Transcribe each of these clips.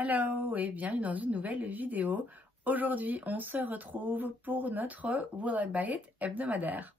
Hello et bienvenue dans une nouvelle vidéo. Aujourd'hui, on se retrouve pour notre Will I Buy It hebdomadaire.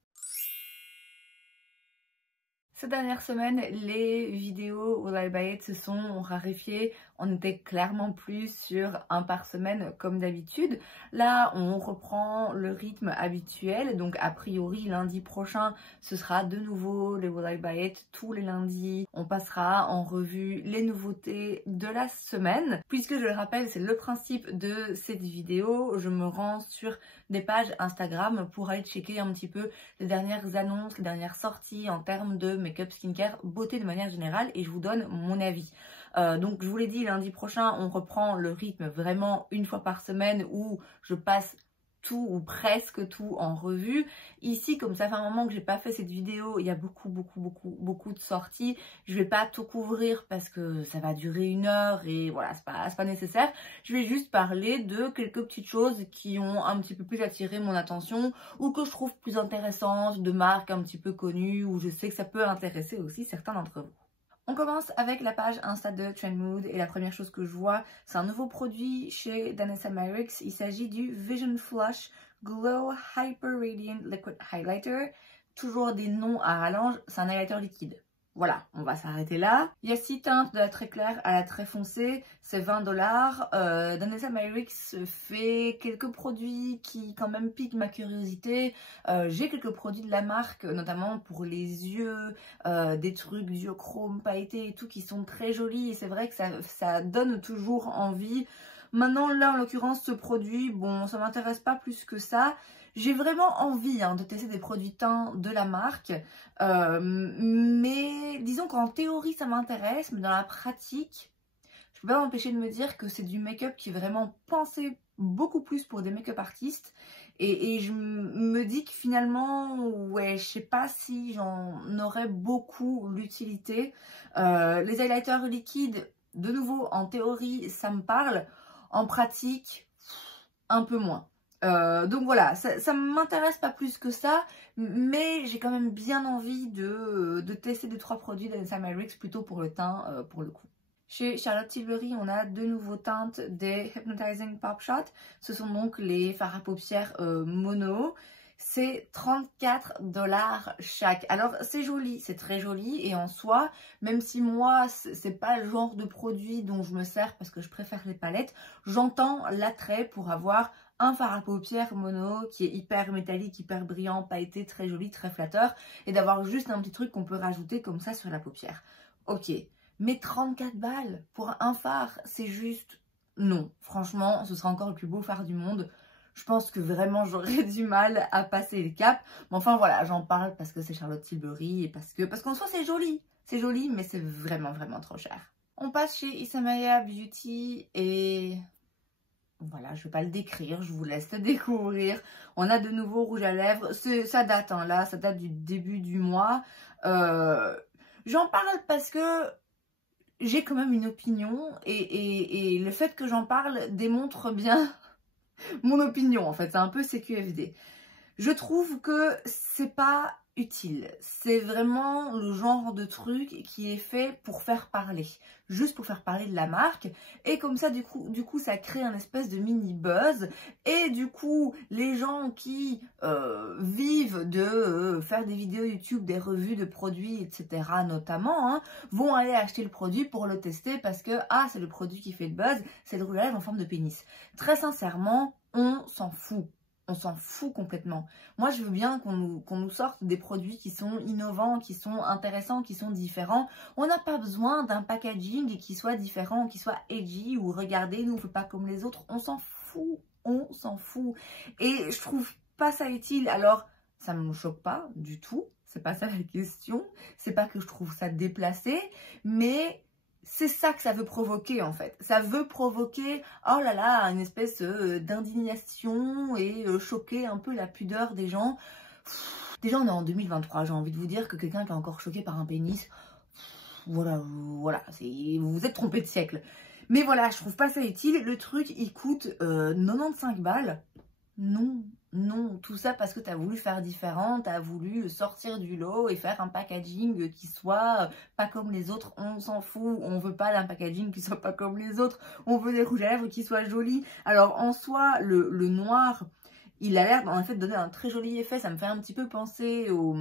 Ces dernières semaines, les vidéos Will I Buy It se sont raréfiées. On était clairement plus sur un par semaine comme d'habitude. Là, on reprend le rythme habituel. Donc, a priori, lundi prochain, ce sera de nouveau les Will I Buy It tous les lundis. On passera en revue les nouveautés de la semaine. Puisque, je le rappelle, c'est le principe de cette vidéo. Je me rends sur des pages Instagram pour aller checker un petit peu les dernières annonces, les dernières sorties en termes de make-up, skincare, beauté de manière générale et je vous donne mon avis. Donc je vous l'ai dit, lundi prochain, on reprend le rythme vraiment une fois par semaine où je passe tout ou presque tout en revue. Ici, comme ça fait un moment que j'ai pas fait cette vidéo, il y a beaucoup de sorties. Je vais pas tout couvrir parce que ça va durer 1 heure et voilà, c'est pas nécessaire. Je vais juste parler de quelques petites choses qui ont un petit peu plus attiré mon attention ou que je trouve plus intéressantes, de marques un petit peu connues où je sais que ça peut intéresser aussi certains d'entre vous. On commence avec la page Insta de Trendmood et la première chose que je vois, c'est un nouveau produit chez Danessa Myricks. Il s'agit du Vision Flush Glow Hyper Radiant Liquid Highlighter. Toujours des noms à rallonge, c'est un highlighter liquide. Voilà, on va s'arrêter là. Il y a 6 teintes de la très claire à la très foncée, c'est 20 $. Danessa Myricks fait quelques produits qui quand même piquent ma curiosité. J'ai quelques produits de la marque, notamment pour les yeux, des trucs duochrome pailletés et tout qui sont très jolis et c'est vrai que ça donne toujours envie. Maintenant là en l'occurrence ce produit, bon ça m'intéresse pas plus que ça. J'ai vraiment envie de tester des produits teints de la marque, mais disons qu'en théorie ça m'intéresse, mais dans la pratique, je peux pas m'empêcher de me dire que c'est du make-up qui est vraiment pensé beaucoup plus pour des make-up artistes. Et je me dis que finalement, ouais, je sais pas si j'en aurais beaucoup l'utilité. Les highlighters liquides, de nouveau, en théorie, ça me parle. En pratique, un peu moins. Donc voilà, ça m'intéresse pas plus que ça, mais j'ai quand même bien envie de tester 2-3 produits d'Danessa Myricks plutôt pour le teint, pour le coup. Chez Charlotte Tilbury, on a de nouveaux teintes des Hypnotizing Pop Shot. Ce sont donc les fards à paupières mono. C'est 34 $ chaque. Alors c'est joli, c'est très joli et en soi, même si moi c'est pas le genre de produit dont je me sers parce que je préfère les palettes, j'entends l'attrait pour avoir un fard à paupières mono qui est hyper métallique, hyper brillant, pailleté, très joli, très flatteur et d'avoir juste un petit truc qu'on peut rajouter comme ça sur la paupière. Ok, mais 34 balles pour un fard, c'est juste non. Franchement, ce sera encore le plus beau fard du monde. Je pense que vraiment j'aurais du mal à passer le cap. Mais enfin voilà, j'en parle parce que c'est Charlotte Tilbury et parce qu'en soi c'est joli. C'est joli, mais c'est vraiment trop cher. On passe chez Isamaya Beauty et voilà, je ne vais pas le décrire, je vous laisse le découvrir. On a de nouveaux rouges à lèvres. Ça date, là, ça date du début du mois. J'en parle parce que j'ai quand même une opinion et le fait que j'en parle démontre bien mon opinion en fait, c'est un peu CQFD. Je trouve que c'est pas utile, c'est vraiment le genre de truc qui est fait pour faire parler, juste pour faire parler de la marque et comme ça du coup ça crée un espèce de mini buzz et du coup les gens qui vivent de faire des vidéos YouTube, des revues de produits etc notamment vont aller acheter le produit pour le tester parce que c'est le produit qui fait le buzz, c'est le rouge à lèvres en forme de pénis. Très sincèrement, on s'en fout. On s'en fout complètement. Moi, je veux bien qu'on nous sorte des produits qui sont innovants, qui sont intéressants, qui sont différents. On n'a pas besoin d'un packaging qui soit différent, qui soit edgy ou regardez, nous on fait pas comme les autres. On s'en fout, on s'en fout. Et je trouve pas ça utile. Alors, ça me choque pas du tout. C'est pas ça la question. C'est pas que je trouve ça déplacé, mais c'est ça que ça veut provoquer en fait. Ça veut provoquer, oh là là, une espèce d'indignation et choquer un peu la pudeur des gens. Déjà on est en 2023, j'ai envie de vous dire que quelqu'un qui est encore choqué par un pénis, voilà, vous vous êtes trompé de siècle. Mais voilà, je trouve pas ça utile. Le truc il coûte 95 balles. Non, non, tout ça parce que tu as voulu faire différent, tu as voulu sortir du lot et faire un packaging qui soit pas comme les autres. On s'en fout, on veut pas d'un packaging qui soit pas comme les autres, on veut des rouges à lèvres qui soient jolis. Alors en soi, le noir, il a l'air en fait de donner un très joli effet, ça me fait un petit peu penser au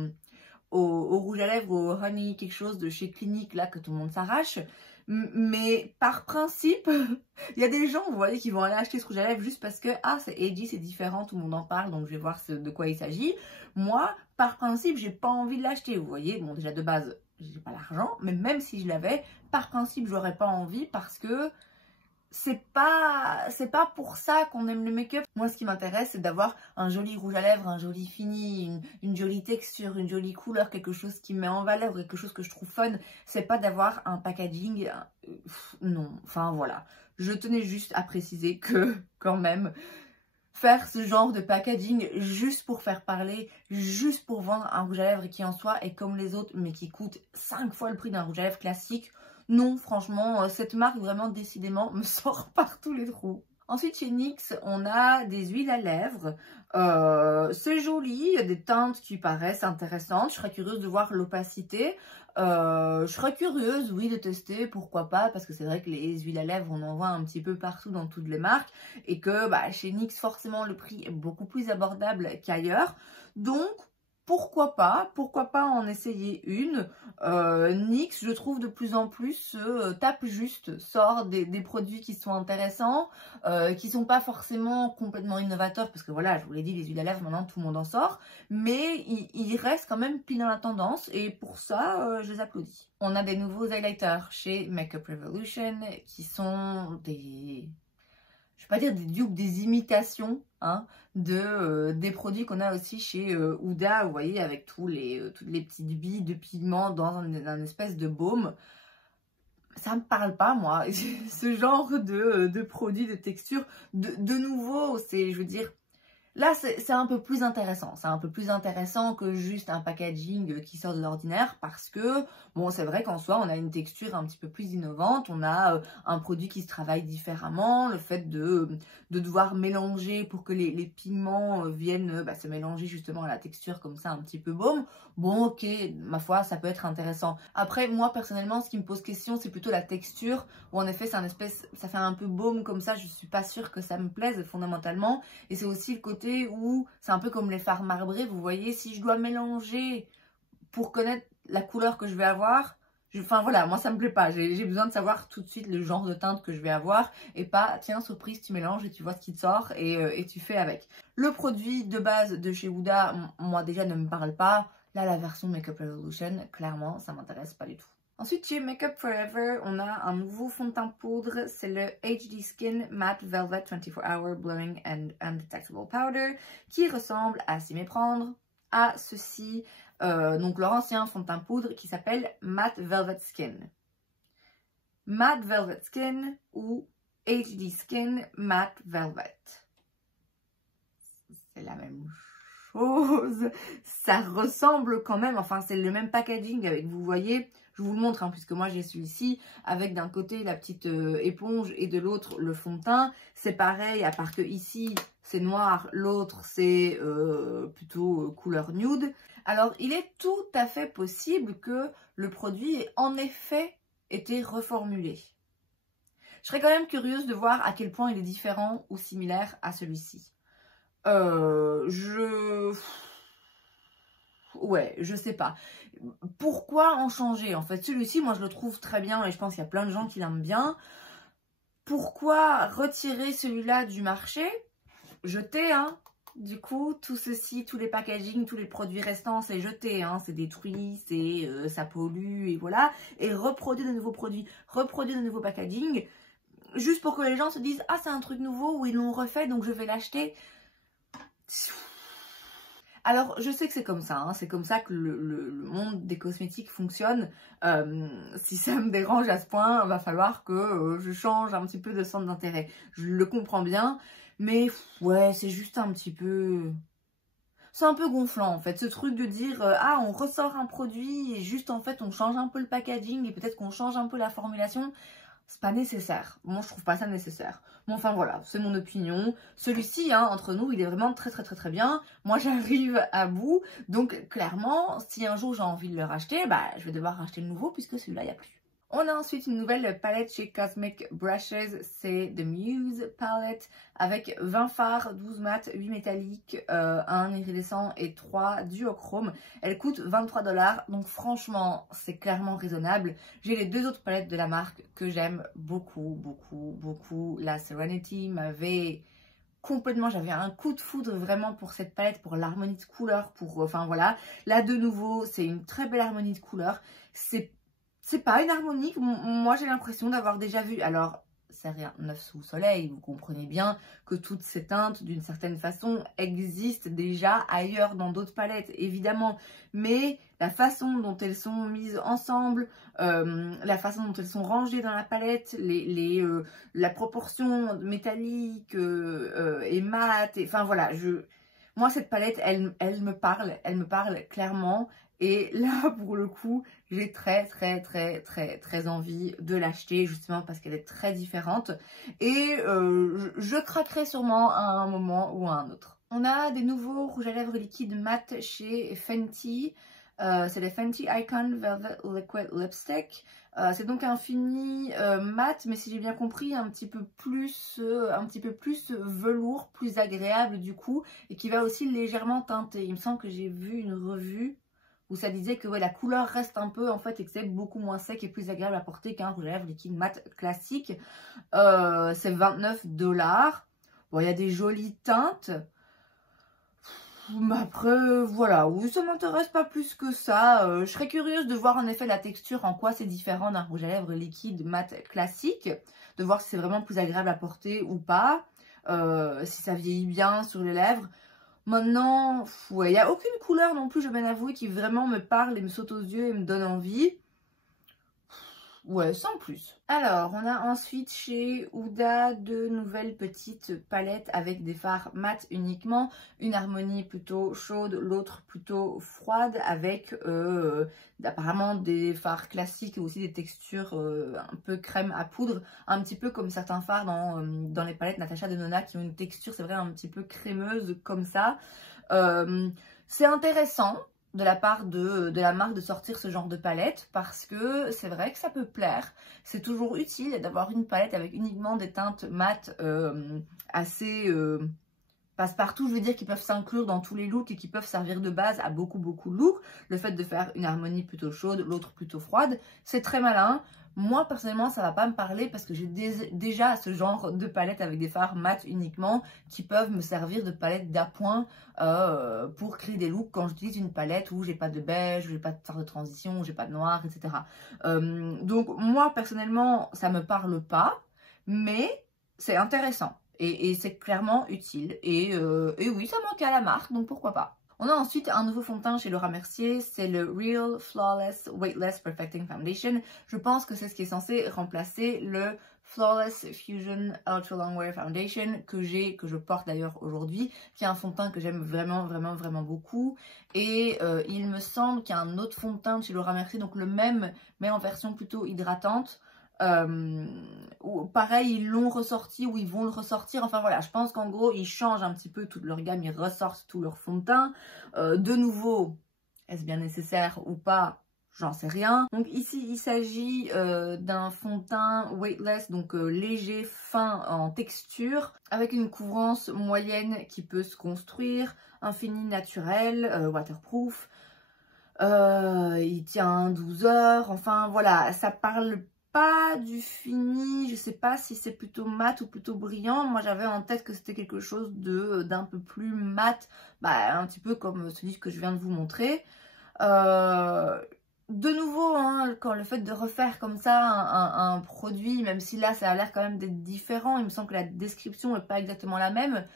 rouge à lèvres, au honey quelque chose de chez Clinique là que tout le monde s'arrache. Mais par principe, il y a des gens, vous voyez, qui vont aller acheter ce rouge à lèvres juste parce que, ah, c'est edgy, c'est différent, tout le monde en parle, donc je vais voir de quoi il s'agit. Moi, par principe, j'ai pas envie de l'acheter, vous voyez. Bon, déjà de base, j'ai pas l'argent, mais même si je l'avais, par principe, j'aurais pas envie parce que c'est pas pour ça qu'on aime le make-up. Moi, ce qui m'intéresse, c'est d'avoir un joli rouge à lèvres, un joli fini, une jolie texture, une jolie couleur, quelque chose qui me met en valeur, quelque chose que je trouve fun. C'est pas d'avoir un packaging, non, enfin voilà. Je tenais juste à préciser que, quand même, faire ce genre de packaging juste pour faire parler, juste pour vendre un rouge à lèvres qui en soi est comme les autres, mais qui coûte 5 fois le prix d'un rouge à lèvres classique, non, franchement, cette marque vraiment décidément me sort par tous les trous. Ensuite, chez NYX, on a des huiles à lèvres. C'est joli, il y a des teintes qui paraissent intéressantes. Je serais curieuse de voir l'opacité. Je serais curieuse, oui, de tester, pourquoi pas, parce que c'est vrai que les huiles à lèvres, on en voit un petit peu partout dans toutes les marques. Et que chez NYX, forcément, le prix est beaucoup plus abordable qu'ailleurs. Donc, pourquoi pas en essayer une. NYX, je trouve de plus en plus tape juste, sort des produits qui sont intéressants, qui sont pas forcément complètement innovateurs, parce que voilà, je vous l'ai dit, les huiles à lèvres, maintenant tout le monde en sort, mais ils restent quand même pile dans la tendance, et pour ça, je les applaudis. On a des nouveaux highlighters chez Makeup Revolution, qui sont des... je vais pas dire des dupes, des imitations hein, des produits qu'on a aussi chez Huda, vous voyez, avec toutes les petites billes de pigments dans un espèce de baume. Ça me parle pas, moi, ce genre de produits, de texture. De nouveau, c'est, je veux dire, là, c'est un peu plus intéressant. C'est un peu plus intéressant que juste un packaging qui sort de l'ordinaire parce que, bon, c'est vrai qu'en soi, on a une texture un petit peu plus innovante. On a un produit qui se travaille différemment. Le fait de devoir mélanger pour que les pigments viennent se mélanger justement à la texture comme ça, un petit peu baume. Bon, ok, ma foi, ça peut être intéressant. Après, moi, personnellement, ce qui me pose question, c'est plutôt la texture. Où en effet, c'est un espèce, ça fait un peu baume comme ça. Je suis pas sûre que ça me plaise fondamentalement. Et c'est aussi le côté où c'est un peu comme les fards marbrés, vous voyez, si je dois mélanger pour connaître la couleur que je vais avoir, enfin voilà, moi ça me plaît pas, j'ai besoin de savoir tout de suite le genre de teinte que je vais avoir et pas, tiens, surprise, tu mélanges et tu vois ce qui te sort et tu fais avec. Le produit de base de chez Huda, moi déjà ne me parle pas, là la version Makeup Revolution, clairement, ça m'intéresse pas du tout. Ensuite, chez Makeup Forever, on a un nouveau fond de teint poudre. C'est le HD Skin Matte Velvet 24 Hour Blowing and Undetectable Powder qui ressemble, à s'y méprendre, à ceci. Donc, leur ancien fond de teint poudre qui s'appelle Matte Velvet Skin. Matte Velvet Skin ou HD Skin Matte Velvet. C'est la même chose. Ça ressemble quand même, enfin, c'est le même packaging avec, vous voyez... Je vous le montre, hein, puisque moi j'ai celui-ci, avec d'un côté la petite éponge et de l'autre le fond de teint. C'est pareil, à part que ici c'est noir, l'autre c'est plutôt couleur nude. Alors il est tout à fait possible que le produit ait en effet été reformulé. Je serais quand même curieuse de voir à quel point il est différent ou similaire à celui-ci. Ouais, je sais pas. Pourquoi en changer? En fait, celui-ci, moi, je le trouve très bien et je pense qu'il y a plein de gens qui l'aiment bien. Pourquoi retirer celui-là du marché? Jeter, hein? Du coup, tout ceci, tous les packaging, tous les produits restants, c'est jeté, hein? C'est détruit, ça pollue et voilà. Et reproduire de nouveaux produits, reproduire de nouveaux packaging, juste pour que les gens se disent « Ah, c'est un truc nouveau ou ils l'ont refait, donc je vais l'acheter. » Alors, je sais que c'est comme ça, hein, c'est comme ça que le monde des cosmétiques fonctionne. Si ça me dérange à ce point, il va falloir que je change un petit peu de centre d'intérêt. Je le comprends bien, mais ouais, c'est juste un petit peu... C'est un peu gonflant en fait, ce truc de dire ah, on ressort un produit et juste en fait on change un peu le packaging et peut-être qu'on change un peu la formulation. c'est pas nécessaire. Moi, je trouve pas ça nécessaire. Bon, enfin voilà, c'est mon opinion. Celui-ci, hein, entre nous, il est vraiment très bien. Moi, j'arrive à bout. Donc, clairement, si un jour j'ai envie de le racheter, bah, je vais devoir racheter le nouveau puisque celui-là, il n'y a plus. On a ensuite une nouvelle palette chez Cosmic Brushes, c'est The Muse Palette avec 20 fards, 12 mat, 8 métalliques, 1 iridescent et 3 duochrome. Elle coûte 23 $, donc franchement c'est clairement raisonnable. J'ai les deux autres palettes de la marque que j'aime beaucoup. La Serenity m'avait complètement, j'avais un coup de foudre vraiment pour cette palette, pour l'harmonie de couleurs, enfin voilà. Là de nouveau, c'est une très belle harmonie de couleurs. C'est pas une harmonie, moi j'ai l'impression d'avoir déjà vu, alors c'est rien neuf sous le soleil, vous comprenez bien que toutes ces teintes d'une certaine façon existent déjà ailleurs dans d'autres palettes évidemment, mais la façon dont elles sont mises ensemble, la façon dont elles sont rangées dans la palette, la proportion métallique et mat, enfin voilà, moi cette palette elle me parle clairement. Et là, pour le coup, j'ai très envie de l'acheter, justement parce qu'elle est très différente. Et je craquerai sûrement à un moment ou à un autre. On a des nouveaux rouges à lèvres liquides mat chez Fenty. C'est les Fenty Icon Velvet Liquid Lipstick. C'est donc un fini mat, mais si j'ai bien compris, un petit peu plus velours, plus agréable du coup, et qui va aussi légèrement teinter. Il me semble que j'ai vu une revue où ça disait que ouais, la couleur reste un peu en fait et que c'est beaucoup moins sec et plus agréable à porter qu'un rouge à lèvres liquide mat classique. C'est 29 $. Bon, il y a des jolies teintes. Mais après, voilà, oui, ça m'intéresse pas plus que ça. Je serais curieuse de voir en effet la texture, en quoi c'est différent d'un rouge à lèvres liquide mat classique. De voir si c'est vraiment plus agréable à porter ou pas. Si ça vieillit bien sur les lèvres. Maintenant, ouais, il n'y a aucune couleur non plus, je vais bien avouer, qui vraiment me parle et me saute aux yeux et me donne envie. Ouais, sans plus. Alors, on a ensuite chez Huda de nouvelles petites palettes avec des fards mat uniquement. Une harmonie plutôt chaude, l'autre plutôt froide avec apparemment des fards classiques et aussi des textures un peu crème à poudre. Un petit peu comme certains fards dans les palettes Natasha Denona qui ont une texture, c'est vrai, un petit peu crémeuse comme ça. C'est intéressant de la part de la marque de sortir ce genre de palette parce que c'est vrai que ça peut plaire. C'est toujours utile d'avoir une palette avec uniquement des teintes mat assez passe-partout, je veux dire, qui peuvent s'inclure dans tous les looks et qui peuvent servir de base à beaucoup de looks. Le fait de faire une harmonie plutôt chaude, l'autre plutôt froide, c'est très malin. Moi, personnellement, ça va pas me parler parce que j'ai déjà ce genre de palette avec des fards mat uniquement qui peuvent me servir de palette d'appoint pour créer des looks quand j'utilise une palette où j'ai pas de beige, où j'ai pas de fard de transition, où j'ai pas de noir, etc. Donc, moi, personnellement, ça me parle pas, mais c'est intéressant. Et c'est clairement utile. Et oui, ça manque à la marque, donc pourquoi pas. On a ensuite un nouveau fond de teint chez Laura Mercier, c'est le Real Flawless Weightless Perfecting Foundation. Je pense que c'est ce qui est censé remplacer le Flawless Fusion Ultra Longwear Foundation que je porte d'ailleurs aujourd'hui, qui est un fond de teint que j'aime vraiment beaucoup. Et il me semble qu'il y a un autre fond de teint chez Laura Mercier, donc le même, mais en version plutôt hydratante. Pareil, ils l'ont ressorti ou ils vont le ressortir, enfin voilà, je pense qu'en gros ils changent un petit peu toute leur gamme, ils ressortent tout leur fond de teint. De nouveau, est-ce bien nécessaire ou pas, j'en sais rien. Donc ici il s'agit d'un fond de teint weightless, donc léger, fin en texture, avec une couvrance moyenne qui peut se construire, un fini naturel, waterproof, il tient 12 heures, enfin voilà, ça parle pas du fini, je sais pas si c'est plutôt mat ou plutôt brillant. Moi j'avais en tête que c'était quelque chose d'un peu plus mat, un petit peu comme celui que je viens de vous montrer. De nouveau, hein, quand le fait de refaire comme ça un produit, même si là ça a l'air quand même d'être différent, il me semble que la description n'est pas exactement la même.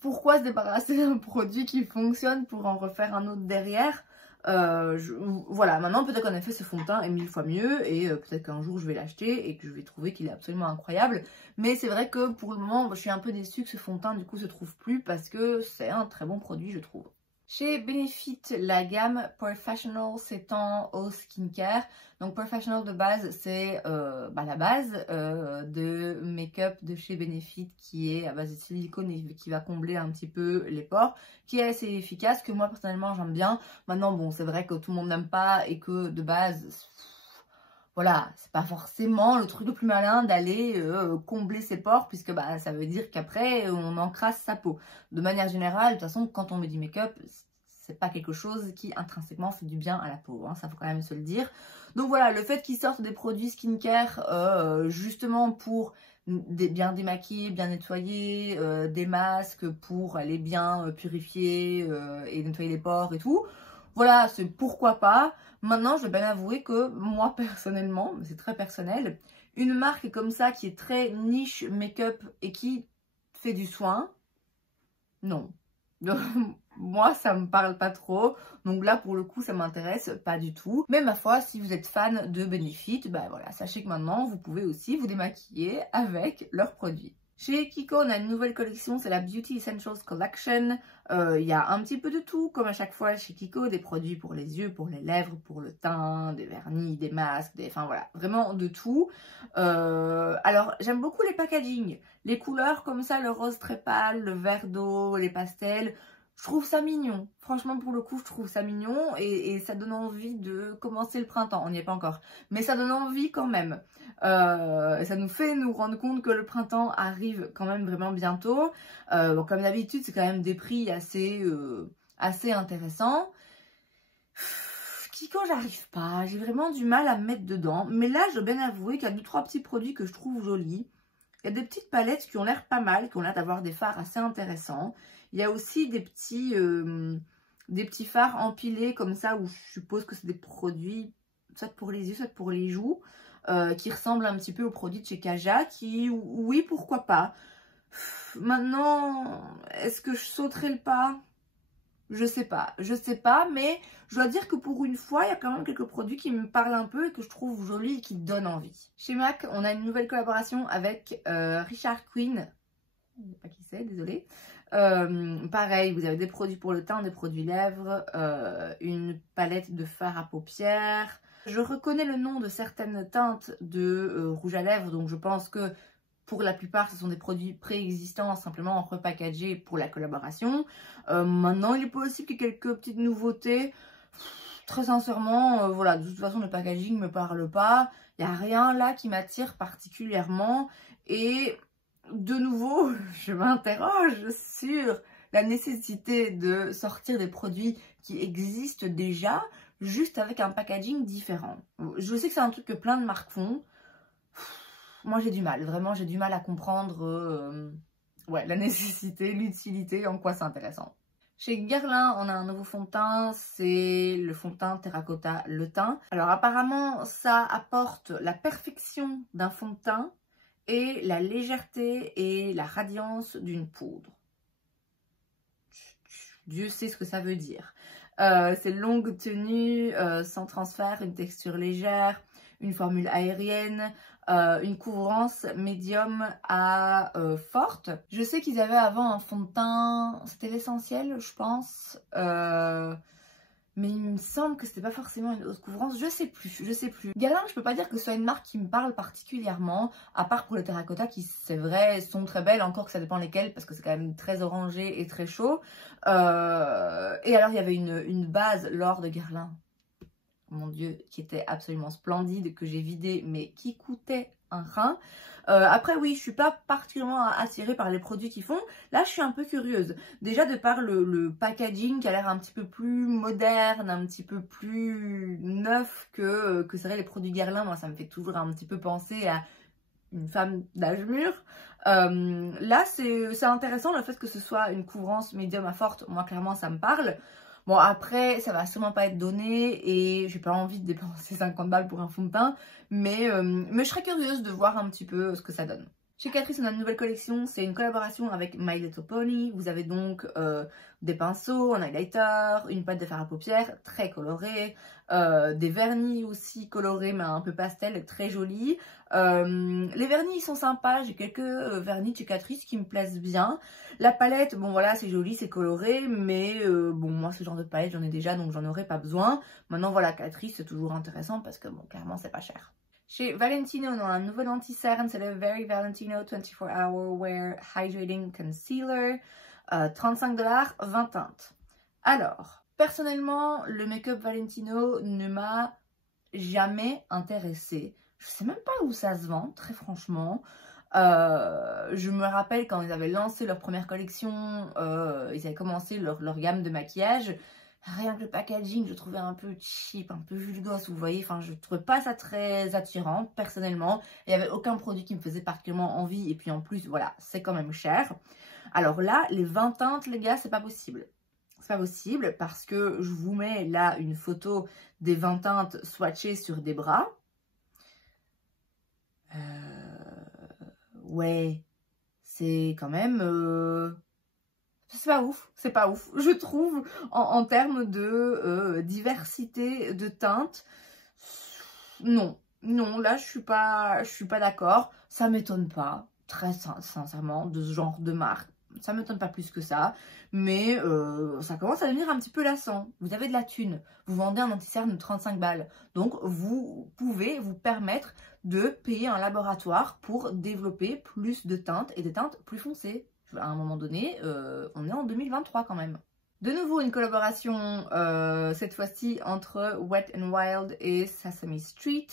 Pourquoi se débarrasser d'un produit qui fonctionne pour en refaire un autre derrière? Voilà, maintenant peut-être qu'en effet ce fond de teint est 1000 fois mieux et peut-être qu'un jour je vais l'acheter et que je vais trouver qu'il est absolument incroyable, mais c'est vrai que pour le moment je suis un peu déçue que ce fond de teint du coup se trouve plus parce que c'est un très bon produit je trouve. Chez Benefit, la gamme Professional s'étend au skincare. Donc Professional de base, c'est la base de make-up de chez Benefit qui est à base de silicone et qui va combler un petit peu les pores, qui est assez efficace, que moi personnellement j'aime bien. Maintenant bon, c'est vrai que tout le monde n'aime pas et que de base... Voilà, c'est pas forcément le truc le plus malin d'aller combler ses pores, puisque bah, ça veut dire qu'après on encrasse sa peau. De manière générale, de toute façon, quand on met du make-up, c'est pas quelque chose qui intrinsèquement fait du bien à la peau, hein, ça faut quand même se le dire. Donc voilà, le fait qu'ils sortent des produits skincare justement pour bien démaquiller, bien nettoyer, des masques pour aller bien purifier et nettoyer les pores et tout. Voilà, c'est pourquoi pas. Maintenant, je vais bien avouer que moi, personnellement, mais c'est très personnel, une marque comme ça qui est très niche make-up et qui fait du soin, non. Donc, moi, ça me parle pas trop. Donc là, pour le coup, ça m'intéresse pas du tout. Mais ma foi, si vous êtes fan de Benefit, bah voilà, sachez que maintenant, vous pouvez aussi vous démaquiller avec leurs produits. Chez Kiko, on a une nouvelle collection, c'est la Beauty Essentials Collection. Il y a un petit peu de tout, comme à chaque fois chez Kiko, des produits pour les yeux, pour les lèvres, pour le teint, des vernis, des masques, enfin voilà, vraiment de tout. Alors, j'aime beaucoup les packaging, les couleurs comme ça, le rose très pâle, le vert d'eau, les pastels. Je trouve ça mignon, franchement pour le coup je trouve ça mignon et ça donne envie de commencer le printemps, on n'y est pas encore, mais ça donne envie quand même. Ça nous fait nous rendre compte que le printemps arrive quand même vraiment bientôt. Bon, comme d'habitude c'est quand même des prix assez intéressants. Kiko j'arrive pas, j'ai vraiment du mal à me mettre dedans, mais là je dois bien avouer qu'il y a 2-3 petits produits que je trouve jolis. Il y a des petites palettes qui ont l'air pas mal, qui ont l'air d'avoir des fards assez intéressants. Il y a aussi des petits fards empilés comme ça, où je suppose que c'est des produits, soit pour les yeux, soit pour les joues, qui ressemblent un petit peu aux produits de chez Kaja, qui, oui, pourquoi pas. Maintenant, est-ce que je sauterai le pas? Je sais pas, mais je dois dire que pour une fois, il y a quand même quelques produits qui me parlent un peu et que je trouve jolis et qui donnent envie. Chez MAC, on a une nouvelle collaboration avec Richard Quinn. Je ne sais pas qui c'est, désolée. Pareil, vous avez des produits pour le teint, des produits lèvres, une palette de fard à paupières. Je reconnais le nom de certaines teintes de rouge à lèvres, donc je pense que pour la plupart, ce sont des produits préexistants, simplement repackagés pour la collaboration. Maintenant, il est possible qu'il y ait quelques petites nouveautés. Très sincèrement, voilà, de toute façon, le packaging ne me parle pas. Il n'y a rien là qui m'attire particulièrement. Et de nouveau, je m'interroge sur la nécessité de sortir des produits qui existent déjà, juste avec un packaging différent. Je sais que c'est un truc que plein de marques font. Moi j'ai du mal, vraiment j'ai du mal à comprendre la nécessité, l'utilité, en quoi c'est intéressant. Chez Guerlain, on a un nouveau fond de teint, c'est le fond de teint Terracotta Le Teint. Alors apparemment, ça apporte la perfection d'un fond de teint et la légèreté et la radiance d'une poudre. Dieu sait ce que ça veut dire. C'est longue tenue, sans transfert, une texture légère, une formule aérienne, une couvrance médium à forte. Je sais qu'ils avaient avant un fond de teint, c'était l'essentiel je pense, mais il me semble que c'était pas forcément une haute couvrance, je sais plus. Guerlain, je peux pas dire que ce soit une marque qui me parle particulièrement, à part pour les terracotta qui, c'est vrai, sont très belles, encore que ça dépend lesquelles, parce que c'est quand même très orangé et très chaud. Et alors il y avait une base L'Or de Guerlain, mon Dieu, qui était absolument splendide, que j'ai vidé, mais qui coûtait un rein. Après, oui, je suis pas particulièrement attirée par les produits qu'ils font. Là, je suis un peu curieuse. Déjà, de par le packaging qui a l'air un petit peu plus moderne, un petit peu plus neuf que seraient les produits Guerlain. Moi, ça me fait toujours un petit peu penser à une femme d'âge mûr. Là, c'est intéressant le fait que ce soit une couvrance médium à forte. Moi, clairement, ça me parle. Bon, après, ça va sûrement pas être donné et j'ai pas envie de dépenser 50 balles pour un fond de teint, mais je serais curieuse de voir un petit peu ce que ça donne. Chez Catrice, on a une nouvelle collection, c'est une collaboration avec My Little Pony. Vous avez donc des pinceaux, un highlighter, une pâte de fard à paupières très colorée, des vernis aussi colorés mais un peu pastel, très jolis. Les vernis ils sont sympas, j'ai quelques vernis de chez Catrice qui me plaisent bien. La palette, bon voilà, c'est joli, c'est coloré, mais bon moi ce genre de palette j'en ai déjà donc j'en aurais pas besoin. Maintenant voilà, Catrice c'est toujours intéressant parce que bon clairement c'est pas cher. Chez Valentino, on a un nouvel anti-cerne, c'est le Very Valentino 24 Hour Wear Hydrating Concealer, 35 $, 20 teintes. Alors, personnellement, le make-up Valentino ne m'a jamais intéressée. Je sais même pas où ça se vend, très franchement. Je me rappelle quand ils avaient lancé leur première collection, ils avaient commencé leur gamme de maquillage. Rien que le packaging, je trouvais un peu cheap, un peu vulgos, vous voyez. Enfin, je trouvais pas ça très attirant, personnellement. Il n'y avait aucun produit qui me faisait particulièrement envie. Et puis en plus, voilà, c'est quand même cher. Alors là, les 20 teintes, les gars, c'est pas possible. C'est pas possible parce que je vous mets là une photo des 20 teintes swatchées sur des bras. Ouais, c'est quand même... c'est pas ouf, je trouve, en termes de diversité de teintes. Non, là je suis pas d'accord. Ça m'étonne pas, très sincèrement, de ce genre de marque. Ça m'étonne pas plus que ça, mais ça commence à devenir un petit peu lassant. Vous avez de la thune, vous vendez un anti-cerne de 35 balles, donc vous pouvez vous permettre de payer un laboratoire pour développer plus de teintes et des teintes plus foncées. À un moment donné, on est en 2023 quand même. De nouveau une collaboration, cette fois-ci entre Wet n Wild et Sesame Street.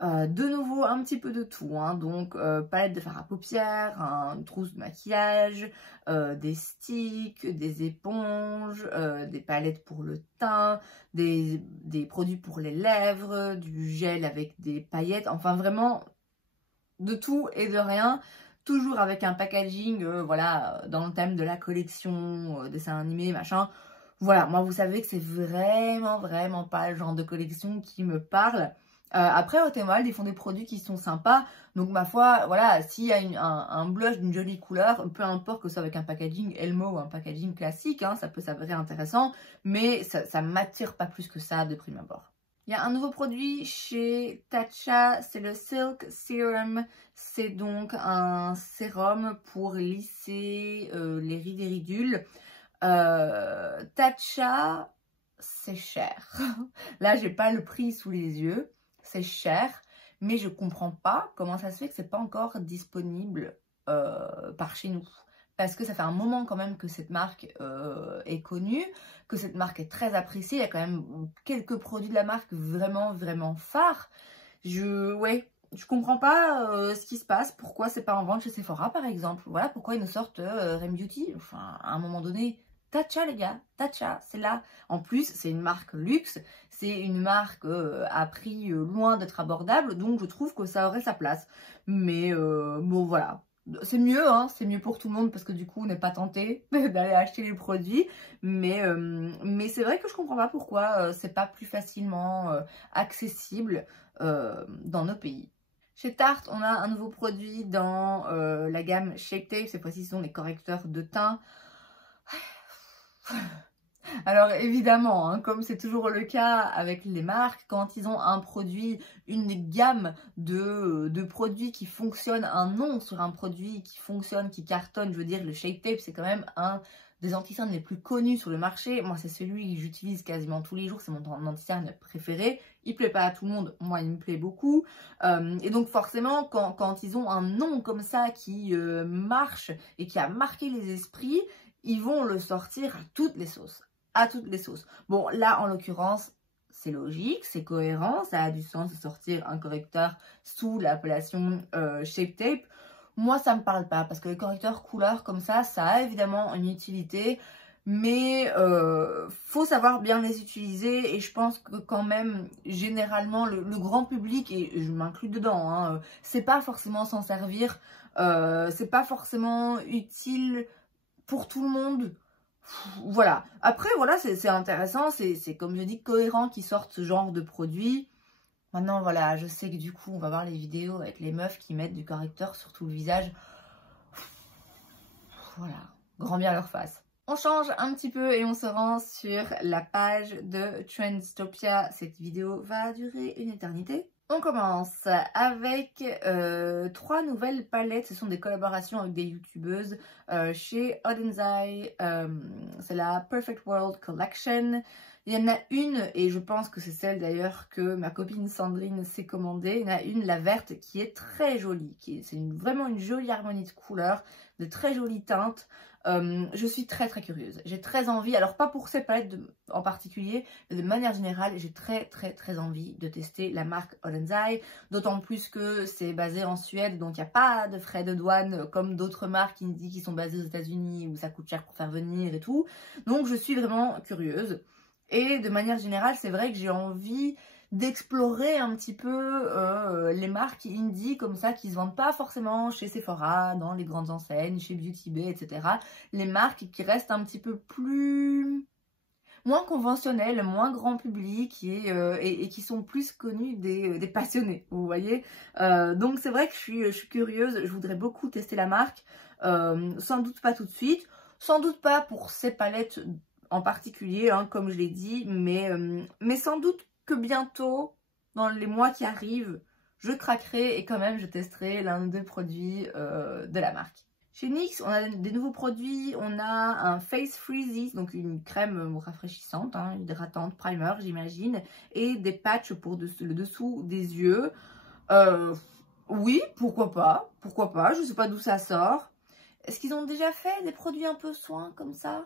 De nouveau un petit peu de tout, hein. Donc palette de fard à paupières, une trousse de maquillage, des sticks, des éponges, des palettes pour le teint, des produits pour les lèvres, du gel avec des paillettes, enfin vraiment de tout et de rien. Toujours avec un packaging, voilà, dans le thème de la collection, dessin animé, machin. Voilà, moi vous savez que c'est vraiment pas le genre de collection qui me parle. Après, au Tmall, ils font des produits qui sont sympas. Donc ma foi, voilà, s'il y a un blush d'une jolie couleur, peu importe que ce soit avec un packaging Elmo ou un packaging classique, hein, ça peut s'avérer intéressant. Mais ça ne m'attire pas plus que ça de prime abord. Il y a un nouveau produit chez Tatcha, c'est le Silk Serum. C'est donc un sérum pour lisser les rides et ridules. Tatcha, c'est cher. Là, j'ai pas le prix sous les yeux. C'est cher, mais je comprends pas comment ça se fait que c'est pas encore disponible par chez nous. Parce que ça fait un moment quand même que cette marque est connue, que cette marque est très appréciée. Il y a quand même quelques produits de la marque vraiment phares. Ouais, je comprends pas ce qui se passe. Pourquoi c'est pas en vente chez Sephora par exemple. Voilà pourquoi ils nous sortent Rem Beauty. Enfin, à un moment donné, Tatcha les gars, Tatcha, c'est là. En plus, c'est une marque luxe. C'est une marque à prix loin d'être abordable. Donc je trouve que ça aurait sa place. Mais bon voilà. C'est mieux, hein, c'est mieux pour tout le monde parce que du coup on n'est pas tenté d'aller acheter les produits. Mais c'est vrai que je comprends pas pourquoi c'est pas plus facilement accessible dans nos pays. Chez Tarte, on a un nouveau produit dans la gamme Shape Tape. Cette fois-ci, ce sont les correcteurs de teint. Alors évidemment, hein, comme c'est toujours le cas avec les marques, quand ils ont un produit, une gamme de produits qui fonctionnent, un nom sur un produit qui fonctionne, qui cartonne, je veux dire, le Shape Tape, c'est quand même un des anti-cernes les plus connus sur le marché. Moi, c'est celui que j'utilise quasiment tous les jours, c'est mon anti-cerne préféré. Il plaît pas à tout le monde, moi, il me plaît beaucoup. Et donc forcément, quand ils ont un nom comme ça qui marche et qui a marqué les esprits, ils vont le sortir à toutes les sauces. À toutes les sauces. Bon, là, en l'occurrence, c'est logique, c'est cohérent, ça a du sens de sortir un correcteur sous l'appellation Shape Tape. Moi, ça me parle pas, parce que les correcteurs couleurs comme ça a évidemment une utilité, mais faut savoir bien les utiliser, et je pense que quand même, généralement, le grand public, et je m'inclus dedans, hein, c'est pas forcément s'en servir, c'est pas forcément utile pour tout le monde. Voilà. Après, voilà, c'est intéressant. C'est comme je dis, cohérent qu'ils sortent ce genre de produit. Maintenant, voilà, je sais que du coup, on va voir les vidéos avec les meufs qui mettent du correcteur sur tout le visage. Voilà, grand bien leur face. On change un petit peu et on se rend sur la page de Trendstopia. Cette vidéo va durer une éternité. On commence avec 3 nouvelles palettes. Ce sont des collaborations avec des youtubeuses chez Odenzai. C'est la Perfect World Collection. Il y en a une, et je pense que c'est celle d'ailleurs que ma copine Sandrine s'est commandée. Il y en a une, la verte, qui est très jolie. C'est vraiment une jolie harmonie de couleurs, de très jolies teintes. Je suis très curieuse. J'ai très envie, alors pas pour ces palettes en particulier, mais de manière générale, j'ai très envie de tester la marque Odenzai. D'autant plus que c'est basé en Suède, donc il n'y a pas de frais de douane comme d'autres marques qui sont basées aux États-Unis où ça coûte cher pour faire venir et tout. Donc je suis vraiment curieuse. Et de manière générale, c'est vrai que j'ai envie d'explorer un petit peu les marques indie comme ça qui se vendent pas forcément chez Sephora, dans les grandes enseignes, chez Beauty Bay, etc. Les marques qui restent un petit peu moins conventionnelles, moins grand public et qui sont plus connues des passionnés, vous voyez. Donc c'est vrai que je suis curieuse, je voudrais beaucoup tester la marque, sans doute pas tout de suite, sans doute pas pour ces palettes en particulier, hein, comme je l'ai dit, mais sans doute que bientôt, dans les mois qui arrivent, je craquerai et quand même je testerai l'un ou deux produits de la marque. Chez NYX, on a des nouveaux produits, on a un Face Freezy, donc une crème rafraîchissante, hein, hydratante, primer j'imagine, et des patchs pour le dessous des yeux. Oui, pourquoi pas, je sais pas d'où ça sort. Est-ce qu'ils ont déjà fait des produits un peu soins comme ça?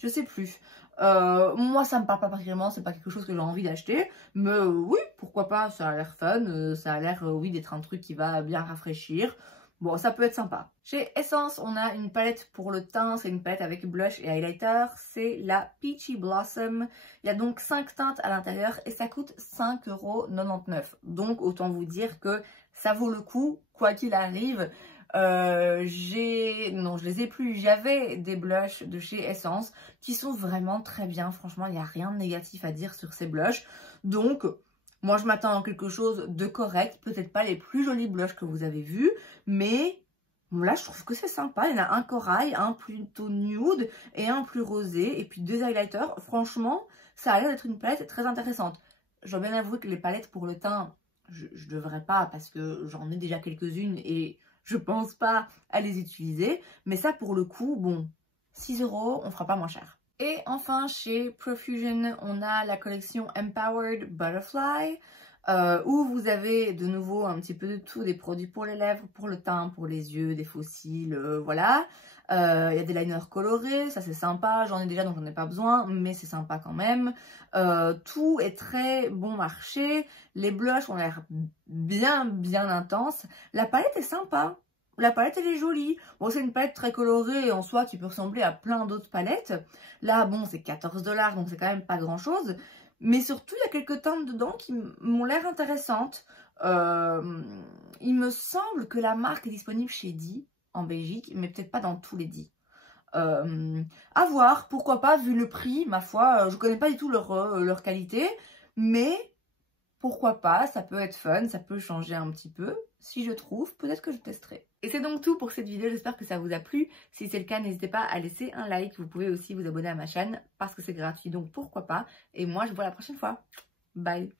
Je sais plus. Moi, ça me parle pas particulièrement, c'est pas quelque chose que j'ai envie d'acheter. Mais oui, pourquoi pas, ça a l'air fun. Ça a l'air, oui, d'être un truc qui va bien rafraîchir. Bon, ça peut être sympa. Chez Essence, on a une palette pour le teint. C'est une palette avec blush et highlighter. C'est la Peachy Blossom. Il y a donc 5 teintes à l'intérieur et ça coûte 5,99 €. Donc, autant vous dire que ça vaut le coup, quoi qu'il arrive. Non, je les ai plus. J'avais des blushs de chez Essence qui sont vraiment très bien. Franchement, il n'y a rien de négatif à dire sur ces blushs. Donc, moi, je m'attends à quelque chose de correct. Peut-être pas les plus jolis blushs que vous avez vus, mais là, je trouve que c'est sympa. Il y en a un corail, un plutôt nude et un plus rosé. Et puis 2 highlighters. Franchement, ça a l'air d'être une palette très intéressante. Je dois bien avouer que les palettes pour le teint, je devrais pas parce que j'en ai déjà quelques-unes et je pense pas à les utiliser. Mais ça, pour le coup, bon, 6 €, on fera pas moins cher. Et enfin, chez Profusion, on a la collection Empowered Butterfly, où vous avez de nouveau un petit peu de tout, des produits pour les lèvres, pour le teint, pour les yeux, des faux cils, voilà. Il y a des liners colorés, ça c'est sympa, j'en ai déjà donc j'en ai pas besoin, mais c'est sympa quand même. Tout est très bon marché, les blushs ont l'air bien intenses, la palette est sympa. La palette elle est jolie. Bon, c'est une palette très colorée en soi qui peut ressembler à plein d'autres palettes. Là, bon, c'est 14 $, donc c'est quand même pas grand chose. Mais surtout, il y a quelques teintes dedans qui m'ont l'air intéressantes. Il me semble que la marque est disponible chez Di en Belgique, mais peut-être pas dans tous les Di. À voir, pourquoi pas, vu le prix, ma foi. Je connais pas du tout leur qualité, mais pourquoi pas, ça peut être fun, ça peut changer un petit peu. Si je trouve, peut-être que je testerai. Et c'est donc tout pour cette vidéo, j'espère que ça vous a plu. Si c'est le cas, n'hésitez pas à laisser un like. Vous pouvez aussi vous abonner à ma chaîne parce que c'est gratuit, donc pourquoi pas. Et moi, je vous vois la prochaine fois. Bye!